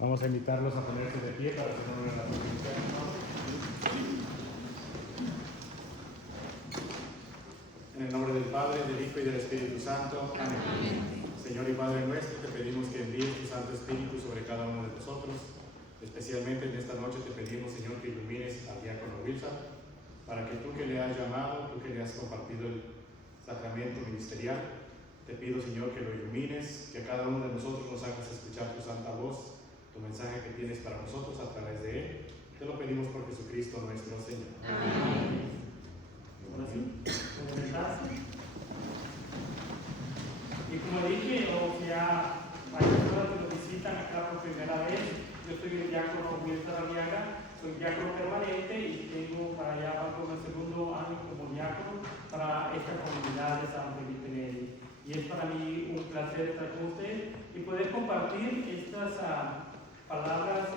Vamos a invitarlos a ponerse de pie para hacer una oración inicial. En el nombre del Padre, del Hijo y del Espíritu Santo. Amén. Señor y Padre nuestro, te pedimos que envíes tu Santo Espíritu sobre cada uno de nosotros. Especialmente en esta noche te pedimos, Señor, que ilumines al diácono Wilson, para que tú que le has llamado, tú que le has compartido el sacramento ministerial, te pido, Señor, que lo ilumines, que a cada uno de nosotros nos hagas escuchar tu santa voz, tu mensaje que tienes para nosotros a través de él. Te lo pedimos por Jesucristo nuestro Señor. Amén. Ahora sí, comenzarse. Y como dije, ya hay personas que nos visitan acá por primera vez. Yo soy el diácono Wilson Arriaga, soy diácono permanente y tengo para allá como el segundo año como diácono para esta comunidad de San Felipe Neri. Y es para mí un placer estar con ustedes y poder compartir estas palabras,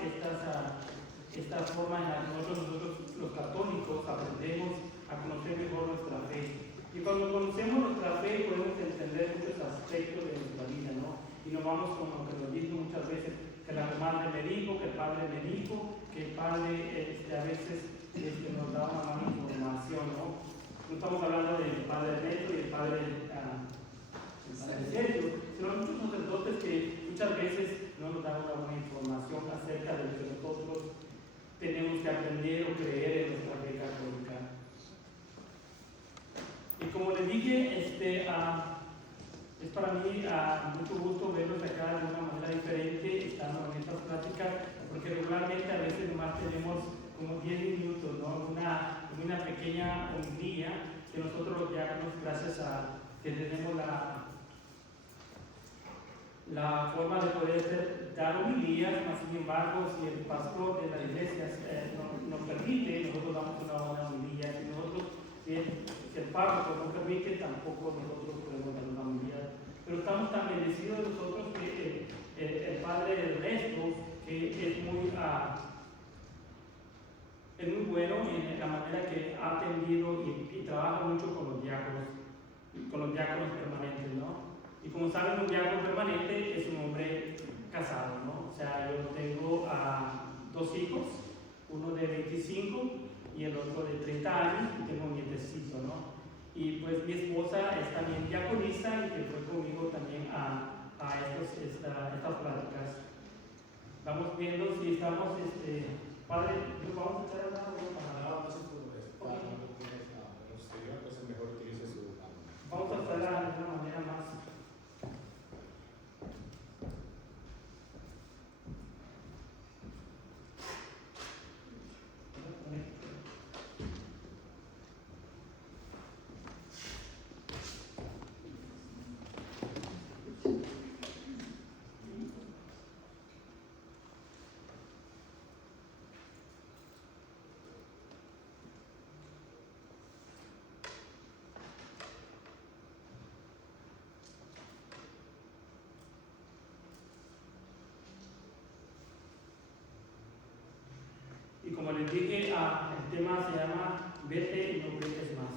esta forma en la que nosotros los católicos aprendemos a conocer mejor nuestra fe. Y cuando conocemos nuestra fe podemos entender muchos aspectos de nuestra vida, ¿no? Y nos vamos con lo que nos dicen muchas veces, que la madre me dijo, que el padre me dijo, que el padre a veces nos da una mala información, ¿no? No estamos hablando del padre Neto y el padre Sergio, sino muchos sacerdotes que muchas veces no nos dan una buena información acerca de lo que nosotros tenemos que aprender o creer en nuestra fe católica. Y como les dije, es para mí mucho gusto verlos acá de una manera diferente, estando en estas pláticas, porque regularmente a veces nomás tenemos como 10 minutos, ¿no? Una pequeña homilía que nosotros los diáconos, gracias a que tenemos la forma de poder dar homilías, mas sin embargo, si el pastor de la iglesia nos permite, nosotros damos una buena homilía. Si el párroco no permite, tampoco nosotros podemos dar una homilía. Pero estamos tan bendecidos nosotros que el padre Ernesto, que es muy bueno en la manera que ha atendido y trabaja mucho con los diáconos permanentes, ¿no? Y como saben, un diácono permanente es un hombre casado, ¿no? O sea, yo tengo dos hijos, uno de 25 y el otro de 30 años, y tengo un nietecito, ¿no? Y pues mi esposa es también diaconisa y que fue conmigo también a estas pláticas. Vamos viendo si estamos, padre, vamos a echar el agua para... Vamos a hacerla de una manera más... Y como les dije, el tema se llama Vete y no peques más.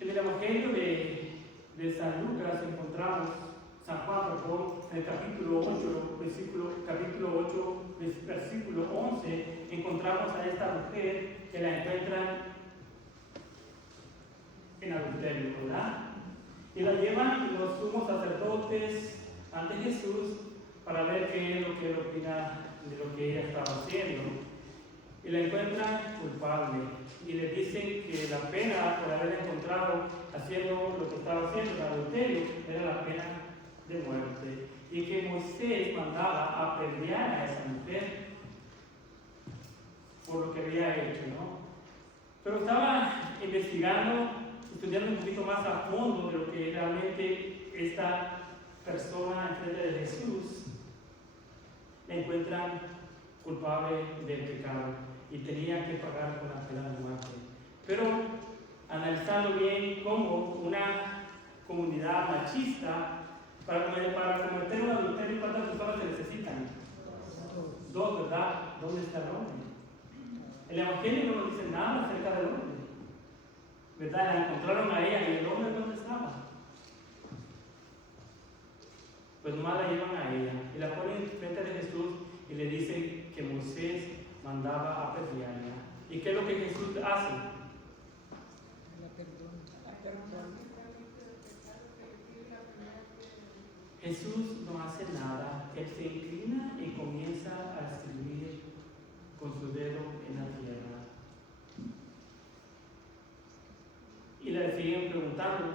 En el Evangelio de San Lucas encontramos, San Juan, perdón, en el capítulo 8, versículo 11, encontramos a esta mujer que la encuentran en adulterio, ¿verdad? Y la llevan los sumos sacerdotes ante Jesús para ver qué es lo que él opina de lo que ella estaba haciendo. Y la encuentran culpable y le dicen que la pena por haberla encontrado haciendo lo que estaba haciendo, el adulterio, era la pena de muerte, y que Moisés mandaba apedrear a esa mujer por lo que había hecho, ¿no? Pero estaba investigando, estudiando un poquito más a fondo de lo que realmente esta persona enfrente de Jesús la encuentran culpable del pecado y tenía que pagar con la pena de muerte. Pero analizando bien cómo una comunidad machista, para cometer un adulterio, ¿cuántas personas se necesitan? Dos, ¿verdad? ¿Dónde está el hombre? El Evangelio no nos dice nada acerca del hombre, ¿verdad? La encontraron a ella y el hombre, ¿dónde estaba? pues nomás la llevan a ella y la ponen frente de Jesús y le dicen que Moisés mandaba a apedrearla. ¿Y qué es lo que Jesús hace? Jesús no hace nada, Él se inclina y comienza a escribir con su dedo en la tierra. Y le siguen preguntando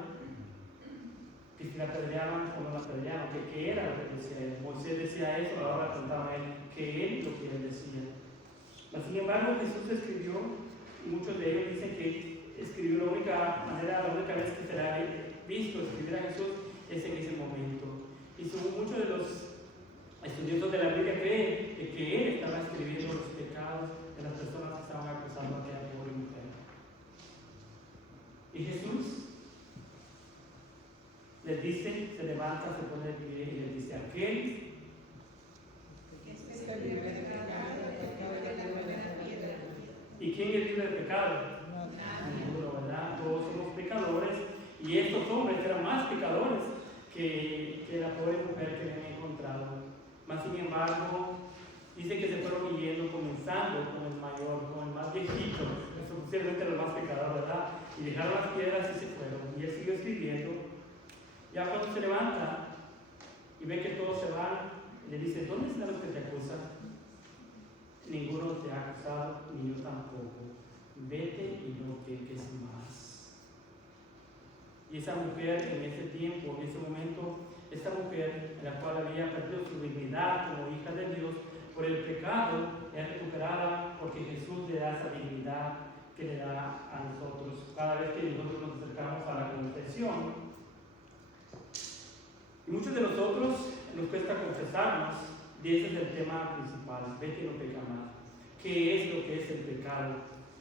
que si la apedreaban o no la apedreaban, que qué era lo que decía él. Moisés decía eso, ahora preguntaba a él qué es lo que él decía. Sin embargo, Jesús escribió, y muchos de ellos dicen que escribió la única vez que se ha visto escribir a Jesús es en ese momento. Y según muchos de los estudiosos de la Biblia creen que él estaba escribiendo los pecados de las personas que estaban acusando a aquella pobre mujer. Y Jesús les dice, se levanta, se pone de pie y les dice: aquel ¿y quién es libre de pecado? Ninguno, ¿verdad? Todos somos pecadores y estos hombres eran más pecadores que la pobre mujer que habían encontrado. Mas sin embargo, dice que se fueron yendo, comenzando con el mayor, con el más viejito, posiblemente los más pecadores, ¿verdad? Y dejaron las piedras y se fueron. Y él siguió escribiendo. Ya cuando se levanta y ve que todos se van, le dice: ¿dónde están los que te acusan? Ninguno te ha acusado, ni yo tampoco. Vete y no peques más. Y esa mujer en ese tiempo, en ese momento, esta mujer, en la cual había perdido su dignidad como hija de Dios por el pecado, es recuperada porque Jesús le da esa dignidad que le da a nosotros. Cada vez que nosotros nos acercamos a la confesión, y muchos de nosotros nos cuesta confesarnos, y ese es el tema principal: vete y no peca más. ¿Qué es lo que es el pecado?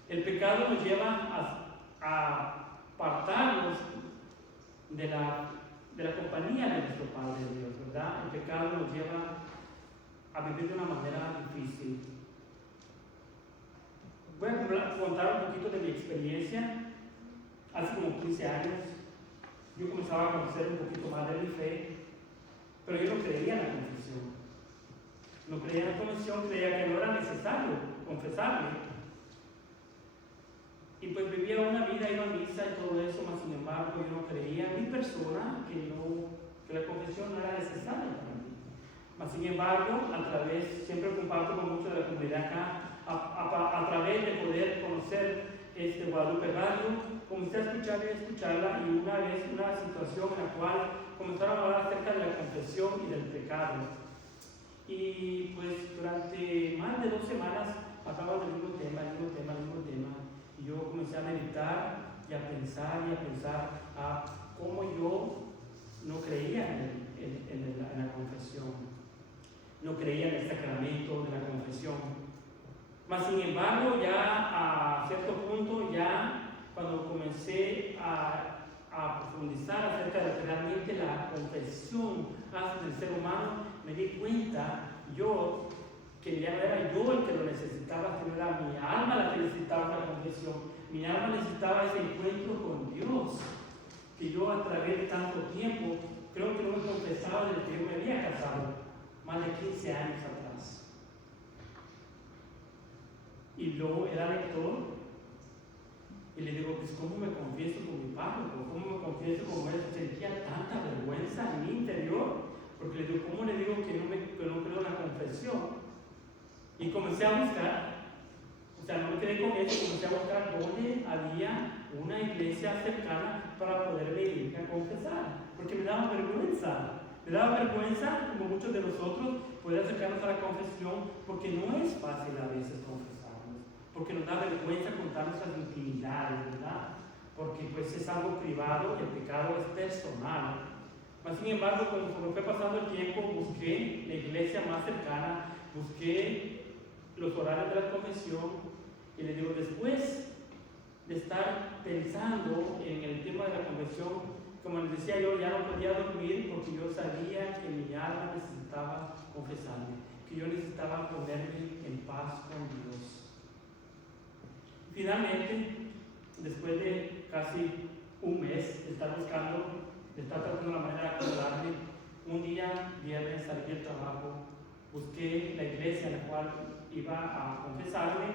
El pecado nos lleva a apartarnos de la compañía de nuestro Padre Dios, ¿verdad? El pecado nos lleva a vivir de una manera difícil. Voy a contar un poquito de mi experiencia. Hace como 15 años yo comenzaba a conocer un poquito más de mi fe, pero yo no creía en la confesión. No creía en la confesión, creía que no era necesario confesarme. Y pues vivía una vida, iba a misa y todo eso, mas sin embargo yo no creía en mi persona que la confesión no era necesaria para mí. Mas sin embargo, siempre comparto con muchos de la comunidad acá, a través de poder conocer Guadalupe Radio, comencé a escucharla y una vez una situación en la cual comenzaron a hablar acerca de la confesión y del pecado. Y pues durante más de 2 semanas hablaba del mismo tema. Y yo comencé a meditar y a pensar a cómo yo no creía en la confesión. No creía en el sacramento de la confesión. Mas sin embargo, ya a cierto punto, ya cuando comencé a profundizar acerca de realmente la confesión hace del ser humano, me di cuenta que ya no era yo el que lo necesitaba, sino era mi alma la que necesitaba la confesión. Mi alma necesitaba ese encuentro con Dios, que yo a través de tanto tiempo, creo que no me confesaba desde que yo me había casado, más de 15 años atrás. Y luego era lector, y le digo: pues ¿cómo me confieso con mi párroco? ¿Cómo me confieso con él? Sentía tanta vergüenza en mi interior, porque le digo: ¿cómo le digo que no creo en la confesión? Y comencé a buscar, no me quedé con eso, comencé a buscar dónde había una iglesia cercana para poderme ir a confesar, porque me daba vergüenza. Me daba vergüenza, como muchos de nosotros, poder acercarnos a la confesión, porque no es fácil a veces confesarnos, porque nos da vergüenza contar nuestras intimidades, ¿verdad? Porque pues es algo privado y el pecado es personal. Mas sin embargo, cuando fue pasando el tiempo, busqué la iglesia más cercana, busqué los horarios de la confesión, y les digo: después de estar pensando en el tema de la confesión, como les decía, yo ya no podía dormir porque yo sabía que mi alma necesitaba confesarme, que yo necesitaba ponerme en paz con Dios. Finalmente, después de casi un mes de estar buscando, de estar tratando la manera de acordarme, un día, viernes, salí del trabajo, busqué la iglesia en la cual iba a confesarme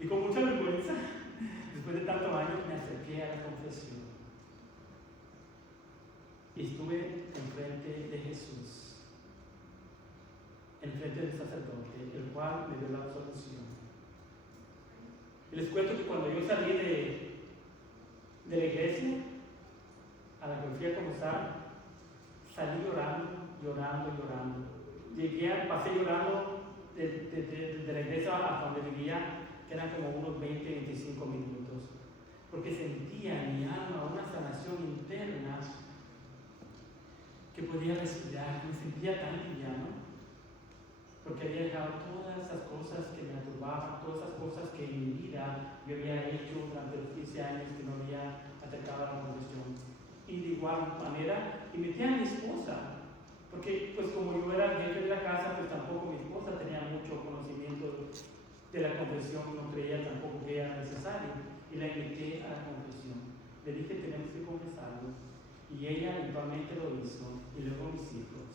y con mucha vergüenza, después de tantos años, me acerqué a la confesión y estuve enfrente de Jesús, enfrente del sacerdote, el cual me dio la absolución. Y les cuento que cuando yo salí de la iglesia a la que fui a confesar, salí llorando. Pasé llorando de la iglesia hasta donde vivía, que eran como unos 20-25 minutos, porque sentía en mi alma una sanación interna que podía respirar, me sentía tan liviano, porque había dejado todas esas cosas que me aturbaban, todas esas cosas que en mi vida yo había hecho durante los 15 años que no había acercado a la confesión. Y de igual manera, invité a mi esposa, porque pues como yo era el jefe de la casa, pues tampoco mi esposa tenía mucho conocimiento de la confesión, no creía tampoco que era necesario, y la invité a la confesión. Le dije, tenemos que confesarlo, y ella eventualmente lo hizo, y luego mis hijos.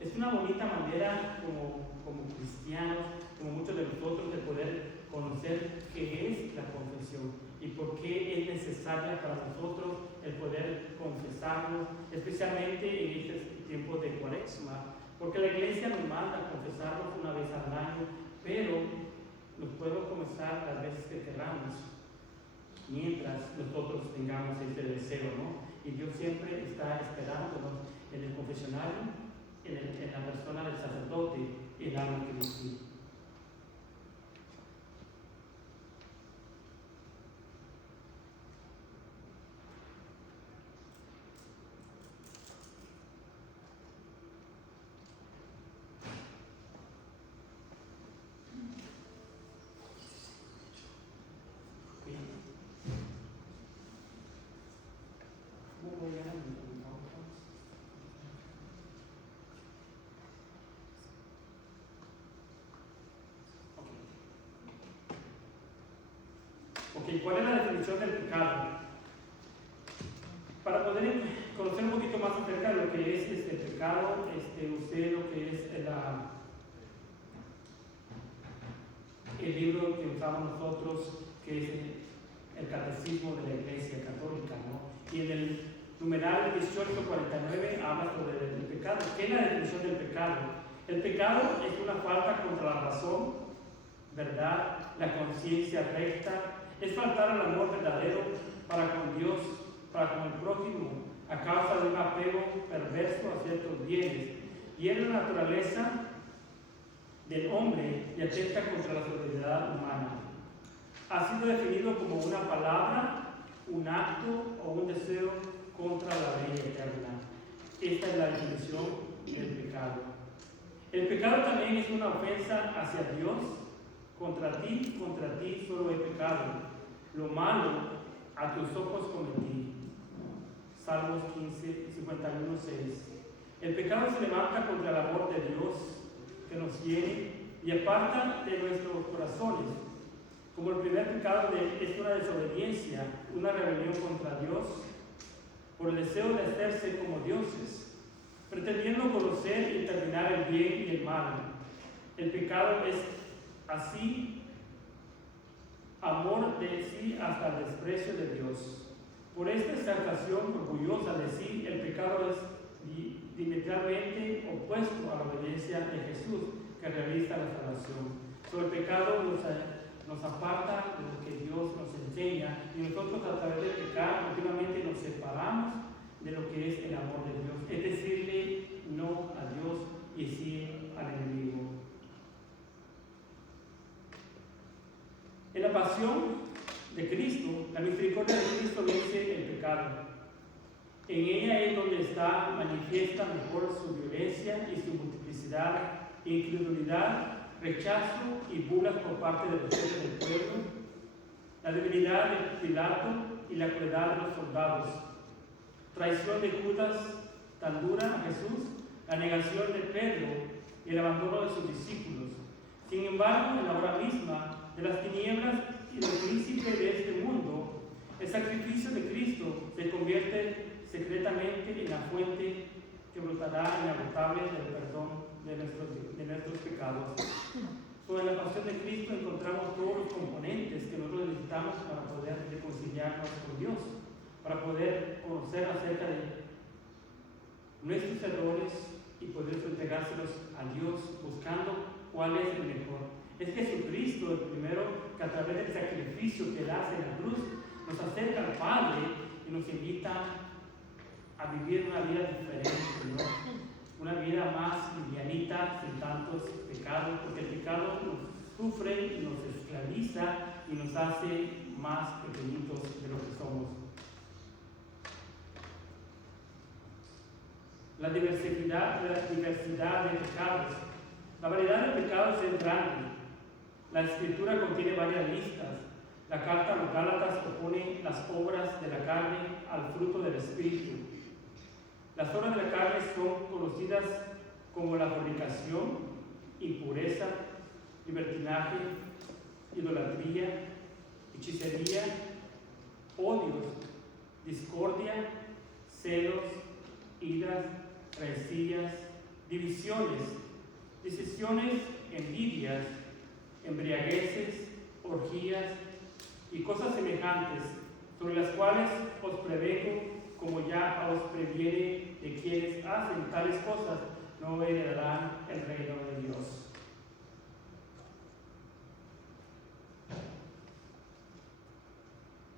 Es una bonita manera como cristianos, como muchos de nosotros, de poder conocer qué es la confesión y por qué es necesaria para nosotros el poder confesarnos, especialmente en este tiempo de Cuaresma, porque la iglesia nos manda a confesarnos una vez al año, pero nos podemos confesar las veces que queramos, mientras nosotros tengamos este deseo, ¿no? Y Dios siempre está esperándonos en el confesionario, en la persona del sacerdote, el alma Cristo. ¿Cuál es la definición del pecado? Para poder conocer un poquito más acerca de lo que es el pecado, usted lo que es el libro que usamos nosotros, que es el Catecismo de la Iglesia Católica, ¿no? Y en el numeral 1849 habla sobre el pecado. ¿Qué es la definición del pecado? El pecado es una falta contra la razón, verdad, la conciencia recta. Es faltar al amor verdadero para con Dios, para con el prójimo, a causa de un apego perverso a ciertos bienes. Y es la naturaleza del hombre y atenta contra la solidaridad humana. Ha sido definido como una palabra, un acto o un deseo contra la ley eterna. Esta es la definición del pecado. El pecado también es una ofensa hacia Dios. Contra ti solo he pecado. Lo malo a tus ojos cometí. Salmos 15, 51, 6. El pecado se levanta contra el amor de Dios que nos hiere y aparta de nuestros corazones. Como el primer pecado es una desobediencia, una rebelión contra Dios, por el deseo de hacerse como dioses, pretendiendo conocer y determinar el bien y el mal. El pecado es así amor de sí hasta el desprecio de Dios. Por esta exaltación orgullosa de sí, el pecado es diametralmente opuesto a la obediencia de Jesús, que realiza la salvación. El pecado nos aparta de lo que Dios nos enseña, y nosotros a través del pecado continuamente nos separamos de lo que es el amor de Dios, es decirle no a Dios y sí al enemigo. En la pasión de Cristo, la misericordia de Cristo vence el pecado. En ella es donde está manifiesta mejor su violencia y su multiplicidad, incredulidad, rechazo y burlas por parte de los jefes del pueblo, la debilidad de Pilato y la crueldad de los soldados, traición de Judas tan dura a Jesús, la negación de Pedro y el abandono de sus discípulos. Sin embargo, en la hora misma de las tinieblas y del príncipe de este mundo, el sacrificio de Cristo se convierte secretamente en la fuente que brotará inagotable del perdón de nuestros pecados. Sobre la pasión de Cristo encontramos todos los componentes que nosotros necesitamos para poder reconciliarnos con Dios, para poder conocer acerca de nuestros errores y poder entregárselos a Dios buscando cuál es el mejor. Es Jesucristo el primero que a través del sacrificio que Él hace en la cruz nos acerca al Padre y nos invita a vivir una vida diferente, ¿no? Una vida más livianita, sin tantos pecados, porque el pecado nos sufre y nos esclaviza y nos hace más pequeñitos de lo que somos. La diversidad de pecados. La variedad de pecados es grande. La Escritura contiene varias listas. La carta a los Gálatas opone las obras de la carne al fruto del Espíritu. Las obras de la carne son conocidas como la fornicación, impureza, libertinaje, idolatría, hechicería, odios, discordia, celos, iras, rencillas, divisiones, disensiones, envidias, embriagueces, orgías y cosas semejantes, sobre las cuales os prevengo, como ya os previene de quienes hacen tales cosas, no heredarán el reino de Dios.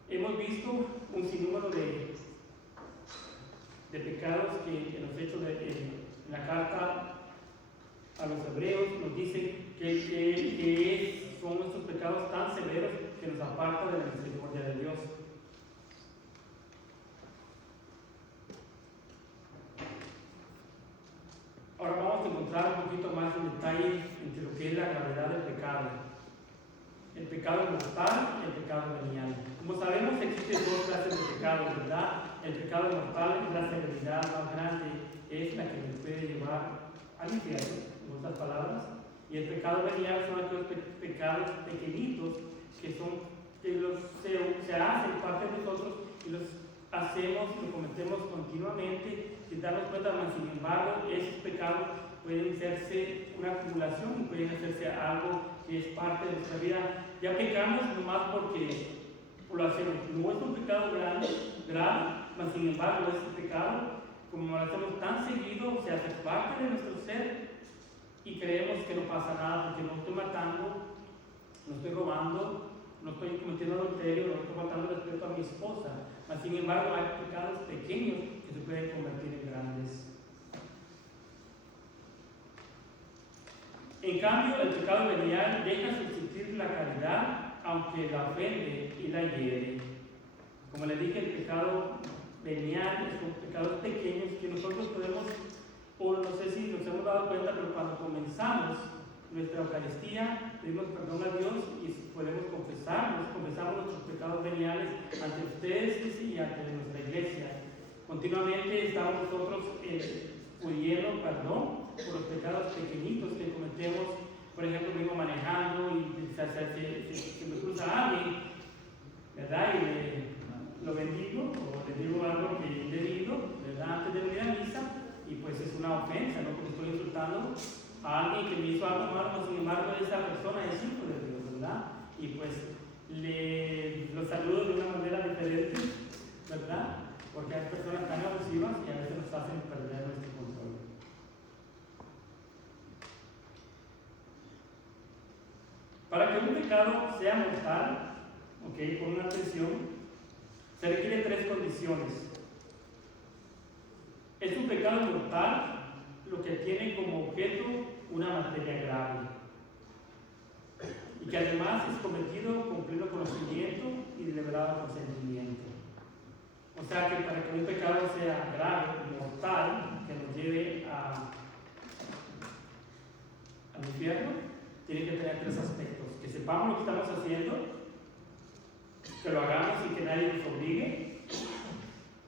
Hemos visto un sinnúmero de pecados que en los hechos en la carta a los hebreos nos dicen que son estos pecados tan severos que nos apartan de la misericordia de Dios. Ahora vamos a encontrar un poquito más en detalle entre lo que es la gravedad del pecado. El pecado mortal y el pecado venial. Como sabemos, existen dos clases de pecados, ¿verdad? El pecado mortal es la severidad más grande, es la que nos puede llevar al infierno, en otras palabras. Y el pecado venial son aquellos pecados pequeñitos que se hacen parte de nosotros y los hacemos, lo cometemos continuamente sin darnos cuenta, mas sin embargo, esos pecados pueden hacerse una acumulación y pueden hacerse algo que es parte de nuestra vida. Ya pecamos nomás porque lo hacemos. No es un pecado grave, mas sin embargo, ese pecado, como lo hacemos tan seguido, se hace parte de nuestro ser y creemos que no pasa nada porque no estoy matando, no estoy robando, no estoy cometiendo adulterio, no estoy faltando respeto a mi esposa. Mas sin embargo, hay pecados pequeños que se pueden convertir en grandes. En cambio, el pecado venial deja subsistir la caridad, aunque la ofende y la hiere. Como les dije, el pecado venial son pecados pequeños que nosotros podemos, o no sé si nos hemos dado cuenta, pero cuando comenzamos nuestra Eucaristía, pedimos perdón a Dios y podemos confesamos nuestros pecados veniales ante ustedes y ante nuestra iglesia. Continuamente estamos nosotros pidiendo perdón por los pecados pequeñitos que cometemos. Por ejemplo, vengo manejando y se me cruza alguien, ¿verdad? Y lo bendigo o le digo algo que he debido, ¿verdad? Antes de venir a misa, y pues es una ofensa, ¿no? Porque estoy insultando a alguien que me hizo algo malo, sin embargo esa persona es hijo de Dios, ¿verdad? Y pues lo saludo de una manera diferente, ¿verdad? Porque hay personas tan abusivas y a veces nos hacen perder nuestro control. Para que un pecado sea mortal, ¿ok? Con una atención, se requiere tres condiciones. Es un pecado mortal lo que tiene como objeto una materia grave y que además es cometido con pleno conocimiento y deliberado consentimiento. O sea que para que un pecado sea grave, mortal, que nos lleve al infierno, tiene que tener tres aspectos: que sepamos lo que estamos haciendo, que lo hagamos y que nadie nos obligue,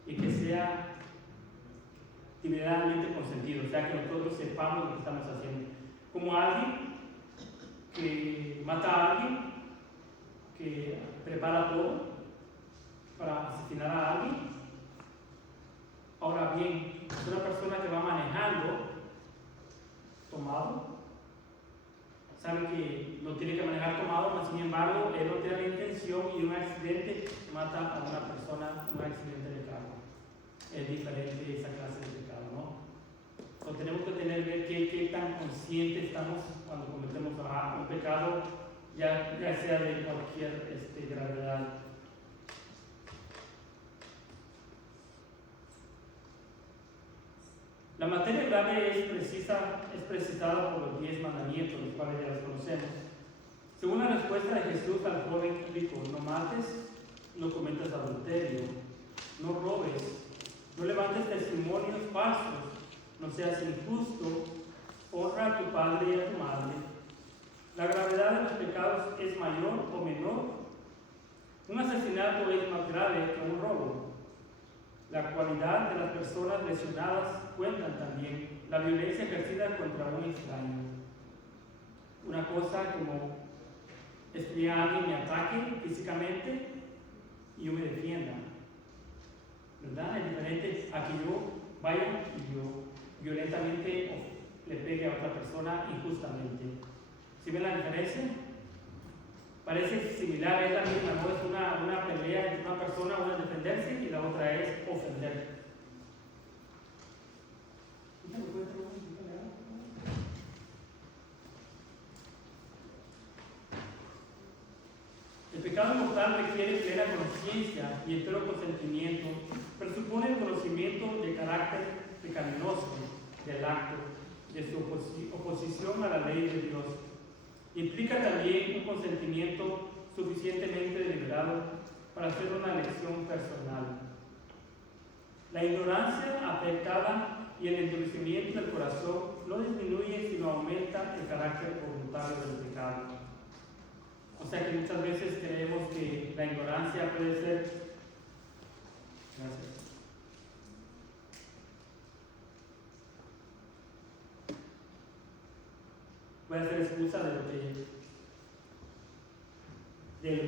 y que sea deliberadamente consentido, o sea que nosotros sepamos lo que estamos haciendo. Como alguien que mata a alguien, que prepara todo para asesinar a alguien, Ahora bien, una persona que va manejando tomado, sabe que no tiene que manejar tomado, pero sin embargo, él no tiene la intención y un accidente mata a una persona, un accidente de carro. Es diferente esa clase de pecado, ¿no? Entonces tenemos que tener ver qué tan conscientes estamos cuando cometemos un pecado, ya sea de cualquier gravedad. La materia grave es precisada por los 10 mandamientos, los cuales ya los conocemos. Según la respuesta de Jesús al joven rico: no mates, no cometas adulterio, no robes, no levantes testimonios falsos, no seas injusto, honra a tu padre y a tu madre. La gravedad de los pecados es mayor o menor. Un asesinato es más grave que un robo. La cualidad de las personas lesionadas cuentan también. La violencia ejercida contra un extraño. Una cosa como es que alguien me ataque físicamente y yo me defienda, ¿verdad? Es diferente a que yo vaya y yo violentamente le pegue a otra persona injustamente. ¿Sí ven la diferencia? Parece similar, es la misma, ¿no? Es una pelea entre una persona, una es defenderse y la otra es ofender. El pecado mortal requiere plena conciencia y entero consentimiento, presupone el conocimiento del carácter pecaminoso del acto, de su oposición a la ley de Dios. Implica también un consentimiento suficientemente deliberado para hacer una elección personal. La ignorancia afectada y el endurecimiento del corazón no disminuye, sino aumenta el carácter voluntario del pecado. O sea que muchas veces creemos que la ignorancia puede ser... Gracias. Puede ser excusa de lo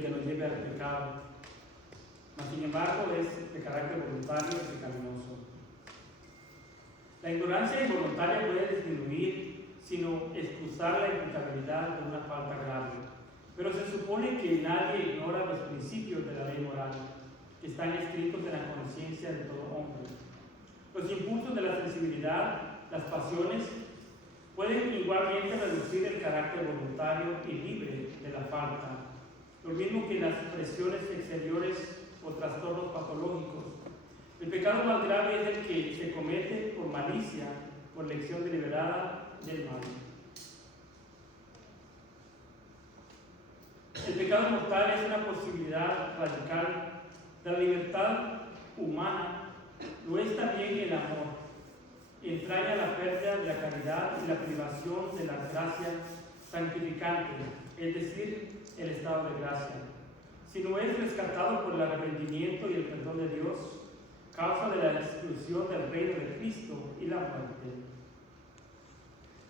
que nos lleve al pecado. Mas, sin embargo, es de carácter voluntario y pecaminoso. La ignorancia involuntaria puede disminuir, sino excusar la imputabilidad de una falta grave. Pero se supone que nadie ignora los principios de la ley moral, que están escritos en la conciencia de todo hombre. Los impulsos de la sensibilidad, las pasiones, pueden igualmente reducir el carácter voluntario y libre de la falta, lo mismo que las presiones exteriores o trastornos patológicos. El pecado más grave es el que se comete por malicia, por elección deliberada del mal. El pecado mortal es una posibilidad radical de la libertad humana, lo es también el amor. Entraña la pérdida de la caridad y la privación de la gracia santificante, es decir, el estado de gracia. Si no es rescatado por el arrepentimiento y el perdón de Dios, causa de la exclusión del reino de Cristo y la muerte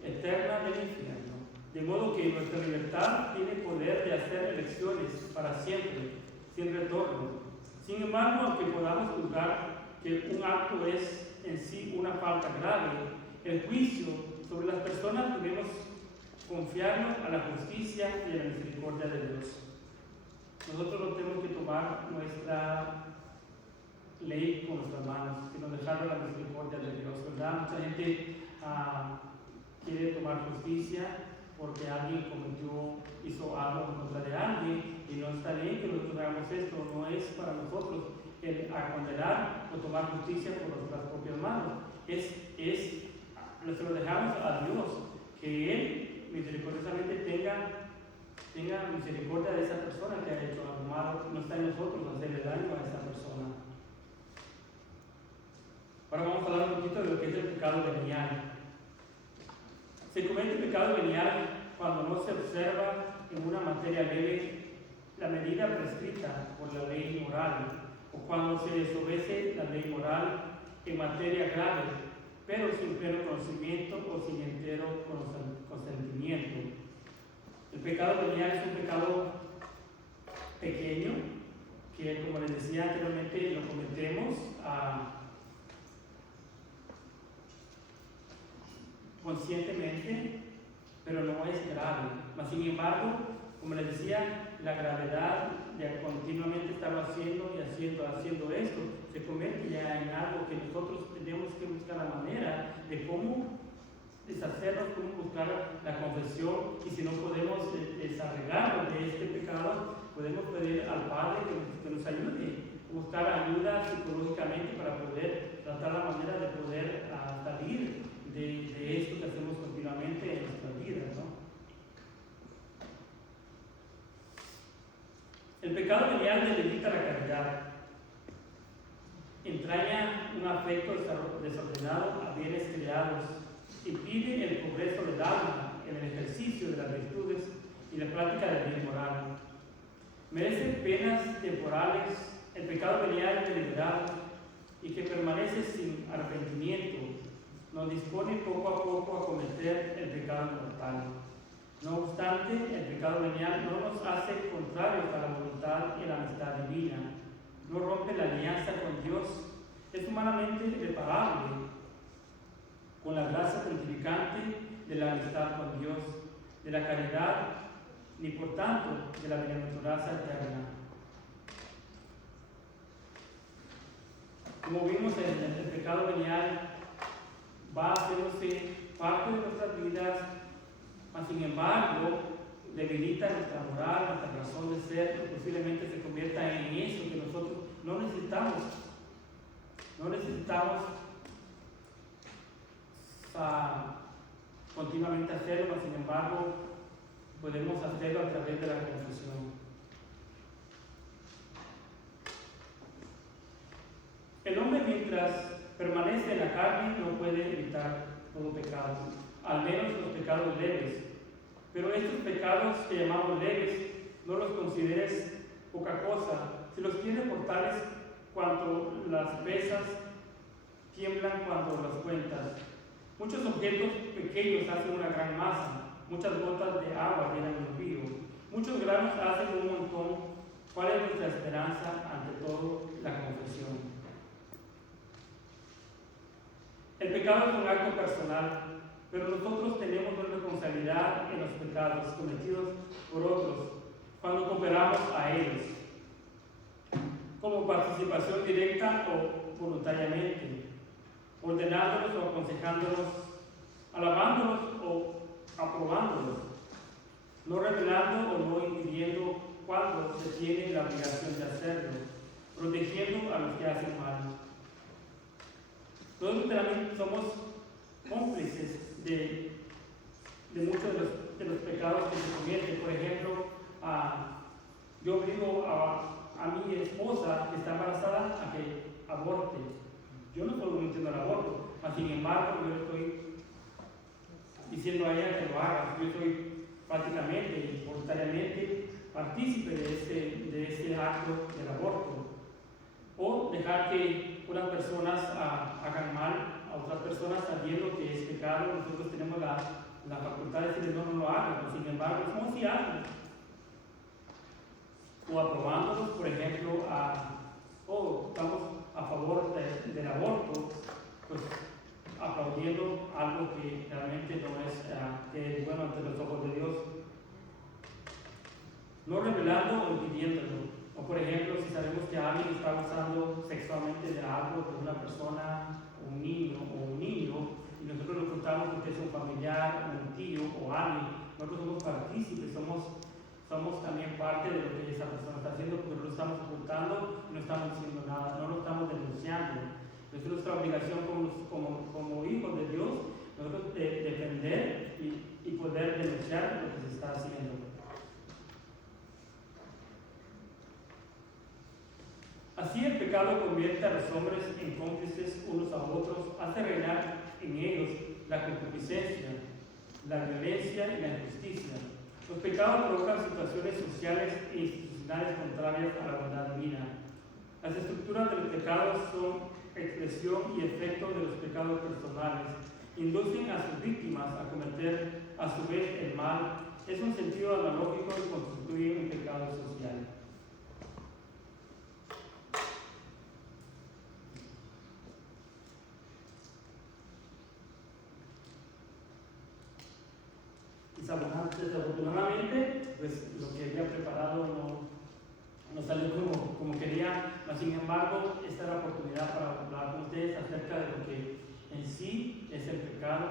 eterna del infierno. De modo que nuestra libertad tiene poder de hacer elecciones para siempre, sin retorno. Sin embargo, aunque podamos juzgar que un acto es en sí una falta grave, el juicio sobre las personas debemos confiarnos a la justicia y a la misericordia de Dios. Nosotros no tenemos que tomar nuestra ley con nuestras manos, sino dejarlo a la misericordia de Dios, ¿verdad? Mucha gente quiere tomar justicia porque alguien hizo algo en contra de alguien y no está bien que nosotros hagamos esto, no es para nosotros el condenar o tomar justicia por nuestras propias manos, se lo dejamos a Dios, que Él misericordiosamente tenga misericordia de esa persona que ha hecho algo malo. No está en nosotros hacerle daño a esa persona. Ahora vamos a hablar un poquito de lo que es el pecado venial. Se comete el pecado venial cuando no se observa en una materia leve la medida prescrita por la ley moral, o cuando se desobedece la ley moral en materia grave, pero sin pleno conocimiento o sin entero consentimiento. El pecado venial es un pecado pequeño que, como les decía anteriormente, lo cometemos conscientemente, pero no es grave. Mas, sin embargo, como les decía, la gravedad de continuamente estarlo haciendo y haciendo esto, se convierte ya en algo que nosotros tenemos que buscar la manera de cómo deshacernos, cómo buscar la confesión, y si no podemos desarraigarnos de este pecado, podemos pedir al Padre que nos ayude, buscar ayuda psicológicamente para poder tratar la manera de poder salir de esto que hacemos continuamente en nuestras vidas, ¿no? El pecado venial debilita la caridad, entraña un afecto desordenado a bienes creados, impide el progreso del alma en el ejercicio de las virtudes y la práctica del bien moral. Merece penas temporales el pecado venial deliberado y que permanece sin arrepentimiento, nos dispone poco a poco a cometer el pecado mortal. No obstante, el pecado venial no nos hace contrarios a la voluntad y a la amistad divina, no rompe la alianza con Dios, es humanamente reparable con la gracia santificante de la amistad con Dios, de la caridad, ni por tanto de la bienaventuranza eterna. Como vimos, el pecado venial va haciéndose parte de nuestras vidas, mas sin embargo debilita nuestra moral, nuestra razón de ser, y posiblemente se convierta en eso que nosotros no necesitamos continuamente hacerlo, mas sin embargo podemos hacerlo a través de la confesión. El hombre, mientras permanece en la carne, no puede evitar todo pecado, al menos los pecados leves. Pero estos pecados que llamamos leves, no los consideres poca cosa. Si los tienes por tales cuanto las pesas tiemblan cuando las cuentas. Muchos objetos pequeños hacen una gran masa, muchas gotas de agua llenan un río, muchos granos hacen un montón. ¿Cuál es nuestra esperanza? Ante todo, la confesión. El pecado es un acto personal, pero nosotros tenemos una responsabilidad en los pecados cometidos por otros cuando cooperamos a ellos, como participación directa o voluntariamente, ordenándolos o aconsejándolos, alabándolos o aprobándolos, no revelando o no impidiendo cuando se tiene la obligación de hacerlo, protegiendo a los que hacen mal. Nosotros también somos cómplices de muchos de los pecados que se cometen. Por ejemplo, yo obligo a mi esposa que está embarazada a que aborte. Yo no estoy permitiendo el aborto, sin embargo yo estoy diciendo a ella que lo haga. Yo soy prácticamente y voluntariamente partícipe de este acto del aborto. O dejar que unas personas hagan mal a otras personas sabiendo que es pecado. Nosotros tenemos la facultad de decirles no lo hagan, pero sin embargo somos si hacen. O aprobándolos, por ejemplo, estamos a favor del aborto, pues aplaudiendo algo que realmente no es que es bueno ante los ojos de Dios, no revelando o impidiéndolo. O por ejemplo, si sabemos que alguien está abusando sexualmente de algo, de una persona, un niño, y nosotros lo contamos porque es un familiar, un tío o alguien, nosotros somos partícipes, somos también parte de lo que esa persona está haciendo, porque no lo estamos ocultando, no estamos diciendo nada, no lo estamos denunciando. Es nuestra obligación como hijos de Dios, nosotros defender y poder denunciar lo que se está haciendo. Así el pecado convierte a los hombres en cómplices unos a otros, hace reinar en ellos la concupiscencia, la violencia y la injusticia. Los pecados provocan situaciones sociales e institucionales contrarias a la bondad divina. Las estructuras de los pecados son expresión y efecto de los pecados personales. Inducen a sus víctimas a cometer a su vez el mal. Es un sentido analógico y constituye un pecado social. Desafortunadamente, pues lo que había preparado no salió como quería, mas sin embargo, esta era la oportunidad para hablar con ustedes acerca de lo que en sí es el pecado.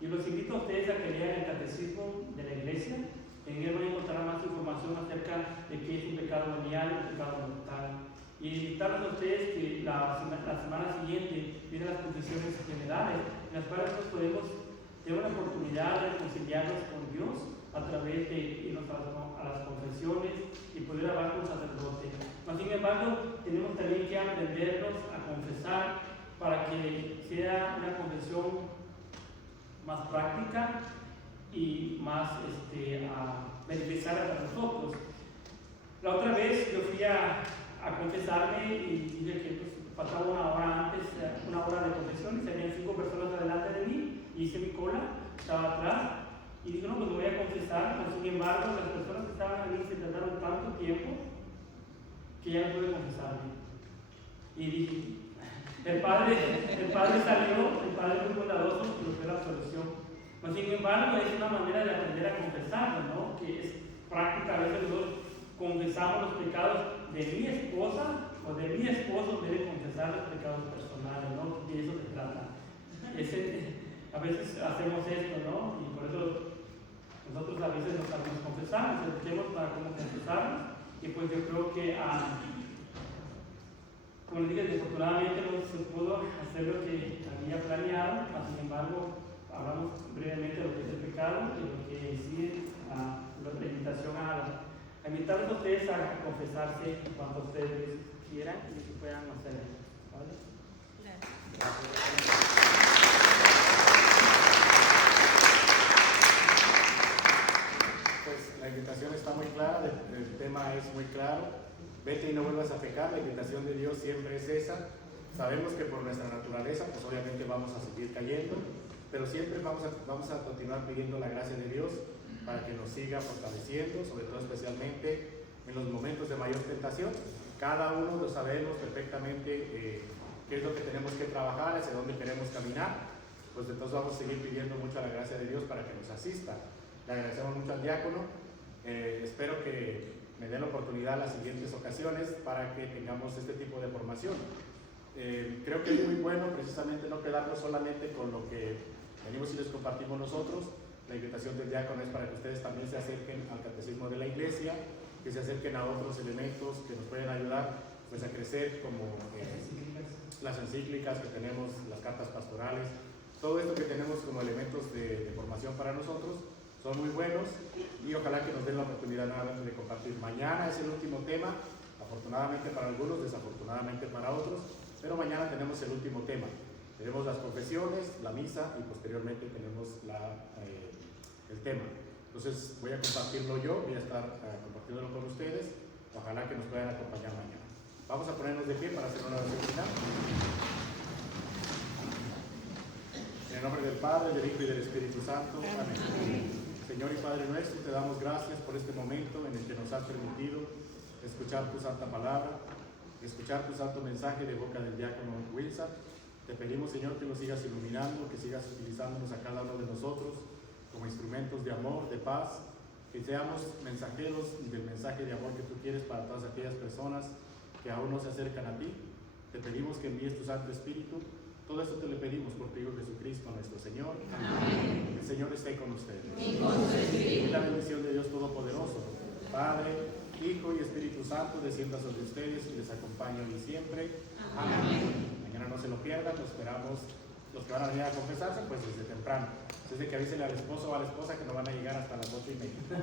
Y los invito a ustedes a que lean el catecismo de la iglesia. En él van a encontrar más información acerca de qué es un pecado venial y un pecado mortal. Y invitarles a ustedes que la semana siguiente vienen las confesiones generales, en las cuales nos podemos tener una oportunidad de reconciliarnos con Dios a través de irnos a las confesiones y poder hablar con el sacerdote. Mas, sin embargo, tenemos también que aprendernos a confesar para que sea una confesión más práctica y más beneficiaria para nosotros. La otra vez yo fui a confesarme y dije que pues, faltaba una hora antes, una hora de confesión, y tenían 5 personas delante de mí, hice mi cola, estaba atrás, y dije, no, pues me voy a confesar, pero sin embargo, las personas que estaban ahí se tardaron tanto tiempo que ya no pude confesarme. Y dije, el padre salió, el padre muy bondadoso, y nos dio la solución. Pero sin embargo, es una manera de aprender a confesarlo, ¿no? Que es práctica, a veces nosotros confesamos los pecados de mi esposa o de mi esposo, debe confesar los pecados personales, ¿no? Y de eso se trata. A veces hacemos esto, ¿no? Y por eso nosotros a veces no sabemos confesar, nos eduquemos para cómo confesarnos. Y pues yo creo que, como les dije, desafortunadamente no se pudo hacer lo que había planeado, sin embargo, hablamos brevemente de lo que es el pecado y lo que sí la invitación a invitarlos a ustedes a confesarse cuanto ustedes quieran y que puedan hacer eso. ¿Vale? Pues la invitación está muy clara, el tema es muy claro. Vete y no vuelvas a pecar, la invitación de Dios siempre es esa. Sabemos que por nuestra naturaleza, pues obviamente vamos a seguir cayendo, pero siempre vamos a continuar pidiendo la gracia de Dios para que nos siga fortaleciendo, sobre todo especialmente en los momentos de mayor tentación. Cada uno lo sabemos perfectamente qué es lo que tenemos que trabajar, hacia dónde queremos caminar. Pues entonces vamos a seguir pidiendo mucho la gracia de Dios para que nos asista. Le agradecemos mucho al diácono. Espero que me dé la oportunidad en las siguientes ocasiones para que tengamos este tipo de formación. Creo que es muy bueno precisamente no quedarnos solamente con lo que venimos y les compartimos nosotros. La invitación del diácono es para que ustedes también se acerquen al catecismo de la iglesia, que se acerquen a otros elementos que nos pueden ayudar pues, a crecer, como las encíclicas que tenemos, las cartas pastorales, todo esto que tenemos como elementos de formación para nosotros son muy buenos y ojalá que nos den la oportunidad nuevamente de compartir. Mañana es el último tema, afortunadamente para algunos, desafortunadamente para otros, pero mañana tenemos el último tema. Tenemos las confesiones, la misa y posteriormente tenemos el tema. Entonces voy a compartirlo yo, voy a estar compartiéndolo con ustedes. Ojalá que nos puedan acompañar mañana. Vamos a ponernos de pie para hacer una oración final. En el nombre del Padre, del Hijo y del Espíritu Santo. Amén. Señor y Padre nuestro, te damos gracias por este momento en el que nos has permitido escuchar tu santa palabra, escuchar tu santo mensaje de boca del diácono Wilson. Te pedimos, Señor, que nos sigas iluminando, que sigas utilizándonos a cada uno de nosotros como instrumentos de amor, de paz, que seamos mensajeros del mensaje de amor que tú quieres para todas aquellas personas que aún no se acercan a ti. Te pedimos que envíes tu Santo Espíritu. Todo esto te lo pedimos por tu Hijo Jesucristo, nuestro Señor. Amén. El Señor esté con ustedes. Y la bendición de Dios Todopoderoso, Padre, Hijo y Espíritu Santo, descienda sobre ustedes y les acompañe hoy y siempre. Amén. Mañana no se lo pierdan, lo esperamos. Los que van a venir a confesarse, pues desde temprano. Desde que avisen al esposo o a la esposa que no van a llegar hasta las 8:30.